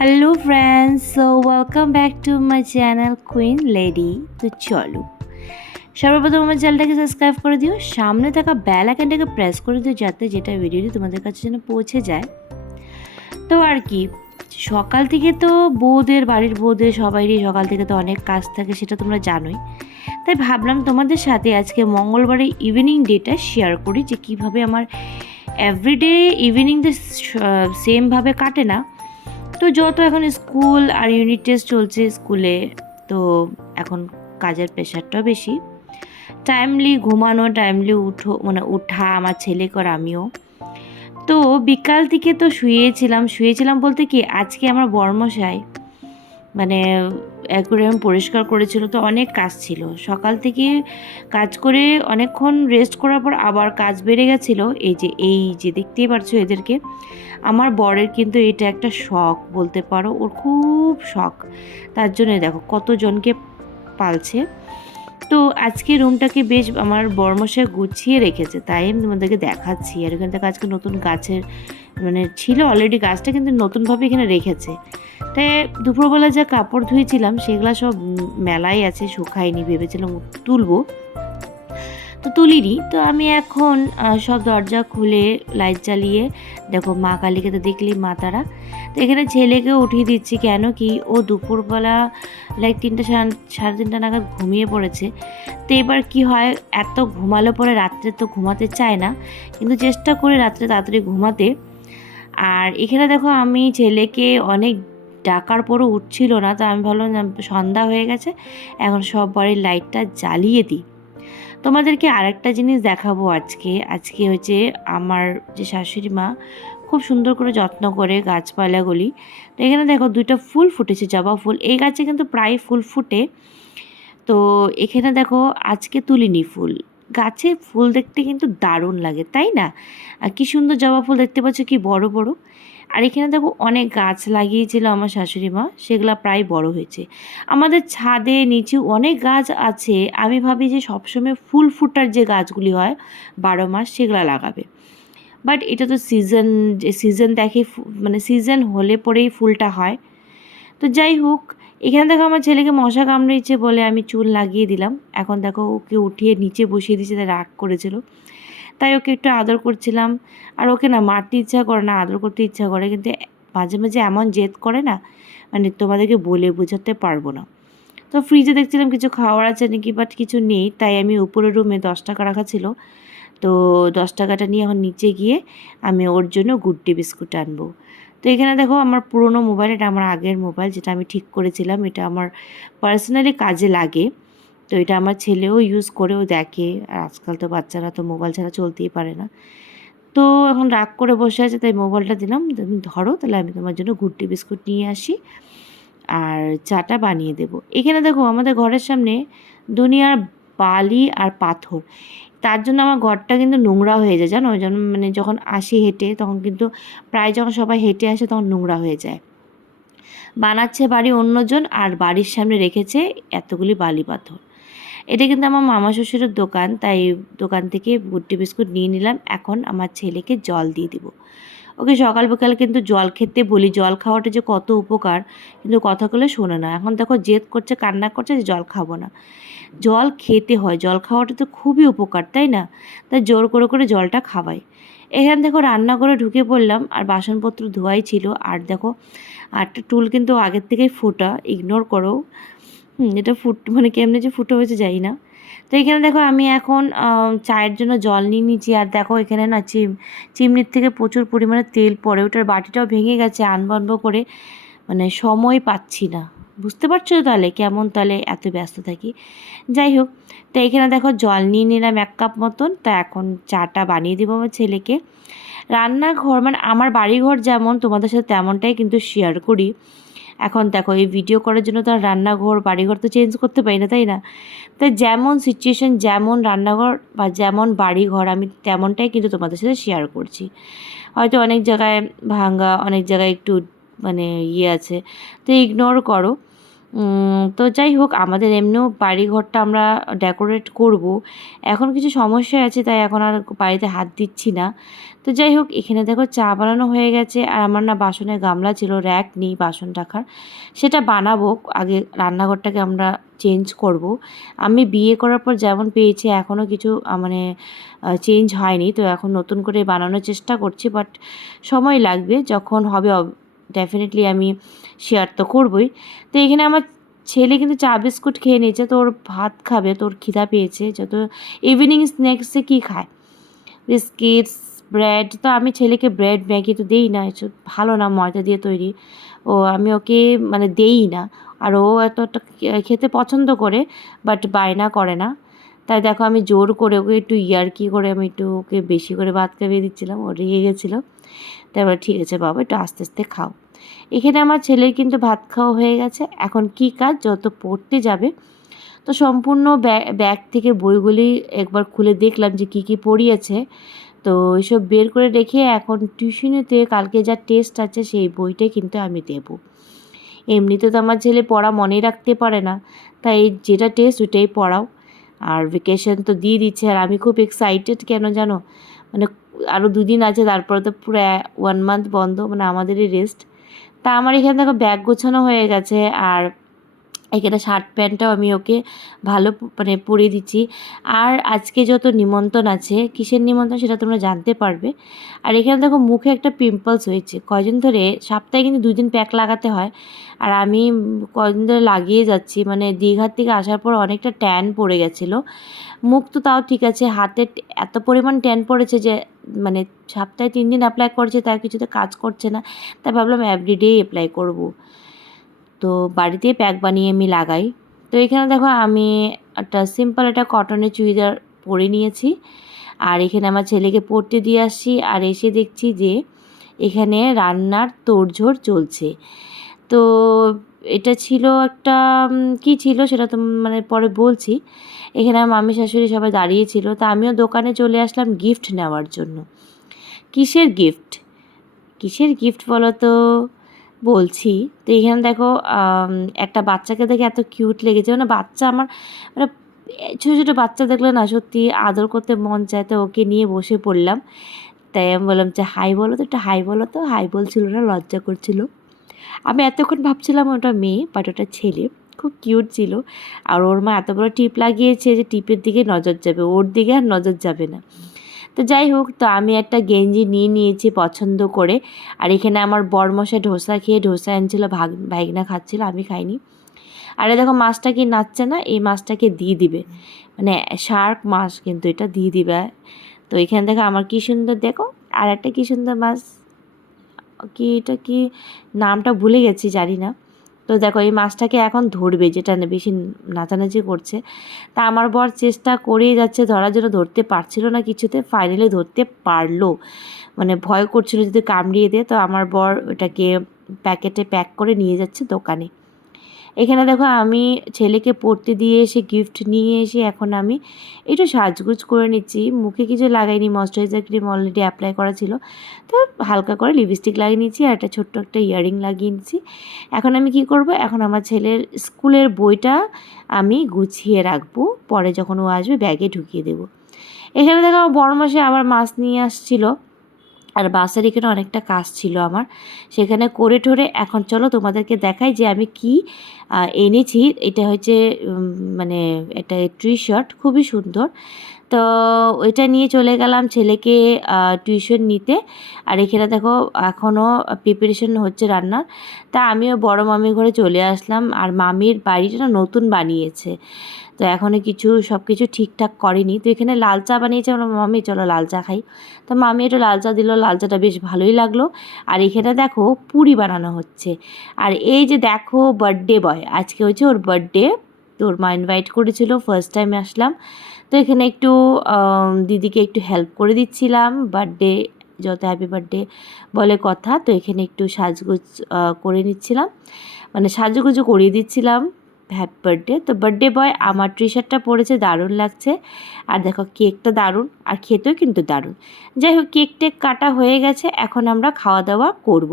Hello friends, so welcome back to my channel queen lady. তো চলো, সর্বপ্রথম আমার চ্যানেলটাকে সাবস্ক্রাইব করে দিও, সামনে থাকা বেল আইকনটাকে প্রেস করে দিও যাতে যেটা ভিডিওটি তোমাদের কাছে যেন পৌঁছে যায়। তো আর কি, সকাল থেকে তো বাড়ির বউদের সবারই সকাল থেকে তো অনেক কাজ থাকে, সেটা তোমরা জানোই। তাই ভাবলাম তোমাদের সাথে আজকে মঙ্গলবারের ইভিনিং ডেটা শেয়ার করি, যে কীভাবে আমার এভরিডে ইভিনিংটা সেমভাবে কাটে না। তো যত এখন স্কুল আর ইউনিট টেস্ট চলছে স্কুলে, তো এখন কাজের প্রেশারটাও বেশি। টাইমলি ঘুমানো, টাইমলি ওঠা আমার ছেলেকে আর আমিও। তো বিকাল থেকে তো শুয়েছিলাম বলতে কি, আজকে আমার বর্মশাই মানে অ্যাকুয়ারিয়াম পরিষ্কার করেছিল, তো অনেক কাজ ছিল। সকাল থেকে কাজ করে অনেকক্ষণ রেস্ট করার পর আবার কাজ বেড়ে গেছিলো। এই যে দেখতেই পারছো এদেরকে। আমার বরের কিন্তু এটা একটা শখ বলতে পারো, ওর খুব শখ। তার জন্য দেখো কতজনকে পালছে। তো আজকে রুমটাকে বেশ আমার বরমশাই গুছিয়ে রেখেছে, তাই আমি তোমাদেরকে দেখাচ্ছি। আর এখান থেকে আজকে নতুন গাছের ছিল অলরেডি গাছটা, কিন্তু নতুনভাবে এখানে রেখেছে। তাই দুপুরবেলা যা কাপড় ধুয়েছিলাম সেগুলো সব মেলাই আছে, শুকায়নি, ভেবেছিলাম তুলবো, তো তুলিনি। তো আমি এখন সব দরজা খুলে লাইট জ্বালিয়ে, দেখো মা কালীকে তো দেখলি মা তারা। তো এখানে ছেলেকেও উঠিয়ে দিচ্ছি, কেন কি ও দুপুরবেলা লাইক 3টে সাড়ে 3টা নাগাদ ঘুমিয়ে পড়েছে। তো এবার কি হয়, এত ঘুমালো পরে রাত্রে তো ঘুমাতে চায় না, কিন্তু চেষ্টা করে রাত্রে তাড়াতাড়ি ঘুমাতে। আর এখানে দেখো আমি ছেলেকে অনেক ডাকার পরও উঠছিল না, তো আমি ভাবলাম সন্ধ্যা হয়ে গেছে, এখন সব বাড়ির লাইটটা জ্বালিয়ে দিই। তোমাদেরকে আরেকটা জিনিস দেখাবো আজকে হচ্ছে আমার যে শাশুড়ি মা খুব সুন্দর করে যত্ন করে গাছপালাগুলি। তো এখানে দেখো 2টা ফুল ফুটেছে, জবা ফুল। এই গাছে কিন্তু প্রায় ফুল ফুটে। তো এখানে দেখো আজকে তুলিনি ফুল। গাছে ফুল দেখতে কিন্তু দারুণ লাগে, তাই না? আর কি সুন্দর জবা ফুল দেখতে পাচ্ছ, কি বড় বড়। আর এখানে দেখো অনেক গাছ লাগিয়েছিল আমার শাশুড়ি মা, সেগুলো প্রায় বড় হয়েছে। আমাদের ছাদে নিচে অনেক গাছ আছে, আমি ভাবি যে সবসময় ফুল ফুটার যে গাছগুলি হয় 12 মাস সেগুলো লাগাবে। বাট এটা তো সিজন দেখে, সিজন হলে পরেই ফুলটা হয়। তো যাই হোক, এখানে দেখো আমার ছেলেকে মশা কামড়েছে বলে আমি চুল লাগিয়ে দিলাম। এখন দেখো ওকে উঠিয়ে নিচে বসিয়ে দিয়েছে, তাই রাগ করেছিল, তাই ওকে একটু আদর করছিলাম। আর ওকে না মারতে ইচ্ছা করে না, আদর করতে ইচ্ছা করে, কিন্তু মাঝে মাঝে এমন জেদ করে না, তোমাদেরকে বলে বোঝাতে পারবো না। তো ফ্রিজে দেখছিলাম কিছু খাওয়ার আছে নাকি, বাট কিছু নেই, তাই আমি উপরের রুমে 10 টাকা রাখা ছিল, তো 10 টাকাটা নিয়ে এখন নিচে গিয়ে আমি ওর জন্য গুড্ডে বিস্কুট আনবো। তো এখানে দেখো আমার পুরনো মোবাইল, এটা আমার আগের মোবাইল, যেটা আমি ঠিক করেছিলাম, এটা আমার পার্সোনালি কাজে লাগে। তো এটা আমার ছেলেও ইউজ করেও দেখে, আর আজকাল তো বাচ্চারা তো মোবাইল ছাড়া চলতেই পারে না। তো এখন রাগ করে বসে আছে, তাই মোবাইলটা দিলাম, তুমি ধরো, তাহলে আমি তোমার জন্য গুড্ডে বিস্কুট নিয়ে আসি আর চাটা বানিয়ে দেব। এখানে দেখো আমাদের ঘরের সামনে দুনিয়ার বালি আর পাথর, তার জন্য আমার ঘরটা কিন্তু নোংরা হয়ে যায়, জানো? ওই জন্য যখন আসি হেঁটে, তখন কিন্তু প্রায় যখন সবাই হেঁটে আসে তখন নোংরা হয়ে যায়। বানাচ্ছে বাড়ি অন্যজন, আর বাড়ির সামনে রেখেছে এতগুলি বালি পাথর। এটা কিন্তু আমার মামা শ্বশুরের দোকান, তাই দোকান থেকে গুড্ডে বিস্কুট নিয়ে নিলাম। এখন আমার ছেলেকে জল দিয়ে দিব। ওকে সকাল বিকাল কিন্তু জল খেতে বলি, জল খাওয়াটা যে কত উপকার, কিন্তু কথাগুলো শোনে না। এখন দেখো জেদ করছে, কান্না করছে যে জল খাবো না। জল খেতে হয়, জল খাওয়াটা তো খুবই উপকার, তাই না? তাই জোর করে করে জলটা খাওয়াই। এখানে দেখো রান্নাঘরে ঢুকে পড়লাম, আর বাসনপত্র ধোয়াই ছিল। আর দেখো আরটা টুল কিন্তু আগের থেকেই ফোটা, ইগনোর করো। এটা কেমনে যে ফুটো হয়েছে জানি না। তো এখানে দেখো আমি এখন চায়ের জন্য জল নিয়ে নিচ্ছি। আর দেখো এখানে না চিমনির থেকে প্রচুর পরিমাণে তেল পড়ে, ওটার বাটিটাও ভেঙে গেছে, আনবন্ধ করে সময় পাচ্ছি না। বুঝতে পারছো তো তাহলে কেমন, তাহলে এত ব্যস্ত থাকি। যাই হোক, তো এখানে দেখো জল নিয়ে নিলাম 1 কাপ মতন। তা এখন চাটা বানিয়ে দেবো আমার ছেলেকে। রান্নাঘর আমার বাড়িঘর যেমন তোমাদের সাথে তেমনটাই কিন্তু শেয়ার করি। এখন দেখো এই ভিডিও করার জন্য তো আর রান্নাঘর বাড়িঘর তো চেঞ্জ করতে পারি না, তাই না? তাই যেমন সিচুয়েশান, যেমন রান্নাঘর বা যেমন বাড়িঘর, আমি তেমনটাই কিন্তু তোমাদের সাথে শেয়ার করছি। হয়তো অনেক জায়গায় ভাঙা, অনেক জায়গায় একটু ইয়ে আছে, তো ইগনোর করো। তো যাই হোক, আমাদের এমনিও বাড়িঘরটা আমরা ডেকোরেট করব। এখন কিছু সমস্যা আছে, তাই এখন আর বাড়িতে হাত দিচ্ছি না। তো যাই হোক, এখানে দেখো চা বানানো হয়ে গেছে। আর আমার না বাসনের গামলা ছিল, র্যাক নেই বাসন রাখার, সেটা বানাবো। আগে রান্নাঘরটাকে আমরা চেঞ্জ করব। আমি বিয়ে করার পর যেমন পেয়েছি এখনও কিছু মানে চেঞ্জ হয়নি, তো এখন নতুন করে বানানোর চেষ্টা করছি, বাট সময় লাগবে। যখন হবে ডেফিনেটলি আমি শেয়ার তো করবই। তো এখানে আমার ছেলে কিন্তু চা বিস্কুট খেয়ে নিয়েছে, তোর ভাত খাবে, তোর খিদা পেয়েছে। যত ইভিনিং স্ন্যাক্সে কী খায়, বিস্কিটস, ব্রেড। তো আমি ছেলেকে ব্রেড ম্যাগি তো দেই না, এসব ভালো না, ময়দা দিয়ে তৈরি। আমি ওকে মানে দেই না। আর ও এতটা খেতে পছন্দ করে, বাট বায়না করে না। তাই দেখো আমি জোর করে ওকে একটু ইয়ার্কি করে আমি একটু ওকে বেশি করে ভাত খাইয়ে দিচ্ছিলাম। ও রেগে গেছিলো। তারপর ঠিক আছে বাবা, একটু আস্তে আস্তে খাও। এখানে আমার ছেলের কিন্তু ভাত খাওয়া হয়ে গেছে। এখন কি কাজ, যত পড়তে যাবে তো সম্পূর্ণ ব্যাগ থেকে বইগুলি একবার খুলে দেখলাম যে কী কী পড়িয়েছে। তো এইসব বের করে রেখে এখন টিউশনিতে কালকে যা টেস্ট আছে সেই বইটাই কিন্তু আমি দেব। এমনিতে তো আমার ছেলে পড়া মনেই রাখতে পারে না, তাই যেটা টেস্ট ওইটাই পড়াও। আর ভেকেশন তো দিয়ে দিচ্ছে, আর আমি খুব এক্সাইটেড কেন জানো, মানে আরও 2 দিন আছে, তারপরে তো পুরো 1 মান্থ বন্ধ, মানে আমাদেরই রেস্ট। তা আমার এখানে দেখো ব্যাগ গোছানো হয়ে গেছে। আর এখানে শার্ট প্যান্টটাও আমি ওকে ভালো মানে পরিয়ে দিচ্ছি। আর আজকে যত নিমন্ত্রণ আছে, কিসের নিমন্ত্রণ সেটা তোমরা জানতে পারবে। আর এখানে দেখো মুখে একটা পিম্পলস হয়েছে কয়দিন ধরে, সপ্তাহে কিন্তু 2 দিন প্যাক লাগাতে হয়। আর আমি কয়দিন ধরে লাগিয়ে যাচ্ছি, মানে দীঘার থেকে আসার পর অনেকটা ট্যান পড়ে গেছিলো। মুখ তো তাও ঠিক আছে, হাতে এত পরিমাণ ট্যান পড়েছে যে মানে সপ্তাহে 3 দিন অ্যাপ্লাই করছে, তার কিছুতে কাজ করছে না। তাই ভাবলাম এভরিডে অ্যাপ্লাই করব। তো বাড়িতেই প্যাক বানিয়ে আমি লাগাই। তো এখানে দেখো আমি একটা সিম্পল একটা কটনের চুড়িদার পরে নিয়েছি। আর এখানে আমার ছেলেকে পরতে দিয়ে আসছি। আর এসে দেখছি যে এখানে রান্নার তোড়জোড় চলছে। তো এটা ছিল একটা কী ছিল সেটা তো মানে পরে বলছি। এখানে আমার মামি শাশুড়ি সবাই দাঁড়িয়েছিল, তা আমিও দোকানে চলে আসলাম গিফট নেওয়ার জন্য। কিসের গিফট, কিসের গিফট বলো তো, বলছি। তো এখানে দেখো একটা বাচ্চাকে দেখে এত কিউট লেগেছে, মানে বাচ্চা আমার মানে ছোটো ছোটো বাচ্চা দেখলে না সত্যি আদর করতে মন চায়। তো ওকে নিয়ে বসে পড়লাম। তাই আমি বললাম যে হাই বলো তো, একটা হাই বলো তো। হাই বলছিল না, লজ্জা করছিল। আমি এতক্ষণ ভাবছিলাম ওটা মেয়ে, বাট ওটা ছেলে। খুব কিউট ছিল। আর ওর মা এত বড় টিপ লাগিয়েছে যে টিপের দিকে নজর যাবে, ওর দিকে আর নজর যাবে না। তো যাই হোক, তো আমি একটা গেঞ্জি নিয়ে নিয়েছি পছন্দ করে। আর এখানে আমার বরমশাই ধোসা খেয়ে, ধোসা আনছিল, ভাইগনা খাচ্ছিল, আমি খাইনি। আরে দেখো মাছটা কি নাচছে না, এই মাছটাকে দিয়ে দিবে, মানে শার্ক মাছ কিন্তু এটা দিয়ে দিবে। তো এখানে দেখো আমার কি সুন্দর, দেখো আর একটা কি সুন্দর মাছ, কি এটা কি নামটা ভুলে গেছি, জানি না। তো দেখো এই মাছটাকে এখন ধরবে, যেটা বেশি নাচানাচি করছে। তা আমার বর চেষ্টা করেই যাচ্ছে ধরার জন্য, ধরতে পারছিল না কিছুতে, ফাইনালি ধরতে পারলো। মানে ভয় করছিল যদি কামড়িয়ে দেয়। তো আমার বর ওটাকে প্যাকেটে প্যাক করে নিয়ে যাচ্ছে দোকানে। এখানে দেখো আমি ছেলেকে পড়তে দিয়ে এসে গিফট নিয়ে এসে এখন আমি একটু সাজগুজ করে নিচ্ছি। মুখে কিছু লাগাইনি, ময়শ্চারাইজার ক্রিম অলরেডি অ্যাপ্লাই করা ছিল। তো হালকা করে লিপস্টিক লাগিয়ে নিচ্ছি, আর একটা ছোট্ট একটা ইয়াররিং লাগিয়ে নিচ্ছি। এখন আমি কি করব, এখন আমার ছেলের স্কুলের বইটা আমি গুছিয়ে রাখবো, পরে যখন ও আসবে ব্যাগে ঢুকিয়ে দেবো। এখানে দেখো আমার বড় আবার মাছ নিয়ে আসছিলো। আর বাসের এখানে অনেকটা কাজ ছিল আমার, সেখানে করে ঠোরে এখন চলো তোমাদেরকে দেখাই যে আমি কি এনেছি। এটা হচ্ছে মানে এটা ট্রি শার্ট, খুবই সুন্দর। তো ওইটা নিয়ে চলে গেলাম ছেলেকে টিউশন নিতে। আর এখানে দেখো এখনও প্রিপারেশন হচ্ছে রান্নার। তা আমিও বড় মামির ঘরে চলে আসলাম। আর মামির বাড়িটা না নতুন বানিয়েছে, তো এখনও সব কিছু ঠিকঠাক করেনি। তো এখানে লাল চা বানিয়েছে, আমার মামি চলো লাল চা খাই। তো মামি একটু লাল চা দিল, লাল চাটা বেশ ভালোই লাগলো। আর এখানে দেখো পুরি বানানো হচ্ছে। আর এই যে দেখো বার্থডে বয়, আজকে হচ্ছে ওর বার্থডে। তোর মা ইনভাইট করেছিল, ফার্স্ট টাইম আসলাম। তো এখানে একটু দিদিকে একটু হেল্প করে দিচ্ছিলাম, বার্থডে যত হ্যাপি বার্থডে বলে কথা। তো এখানে একটু সাজগোজ করে নিচ্ছিলাম, মানে সাজুগুজু করিয়ে দিচ্ছিলাম হ্যাপি বার্থডে। তো বার্থডে বয় আমার টি শার্টটা পরেছে, দারুণ লাগছে। আর দেখো কেকটা দারুণ, আর খেতেও কিন্তু দারুণ। যাই হোক, কেক টেক কাটা হয়ে গেছে, এখন আমরা খাওয়া দাওয়া করব।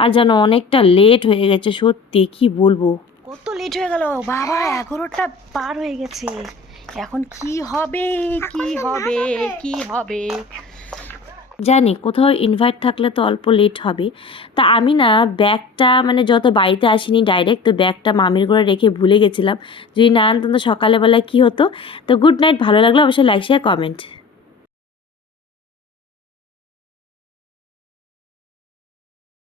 আর যেন অনেকটা লেট হয়ে গেছে, সত্যি কি বলবো, কত মিনিট হয়ে গেল বাবা, 11টা পার হয়ে গেছে। এখন কি হবে কি হবে কি হবে? জানি কোথাও ইনভাইট থাকলে তো অল্প লেট হবে। তা আমি না ব্যাগটা মানে যত বাড়িতে আসিনি ডাইরেক্ট, তো ব্যাগটা মামির ঘরে রেখে ভুলে গেছিলাম। যদি না আনতাম তো সকালবেলা কী হতো। তো গুড নাইট, ভালো লাগলো অবশ্যই লাইক শেয়ার কমেন্ট।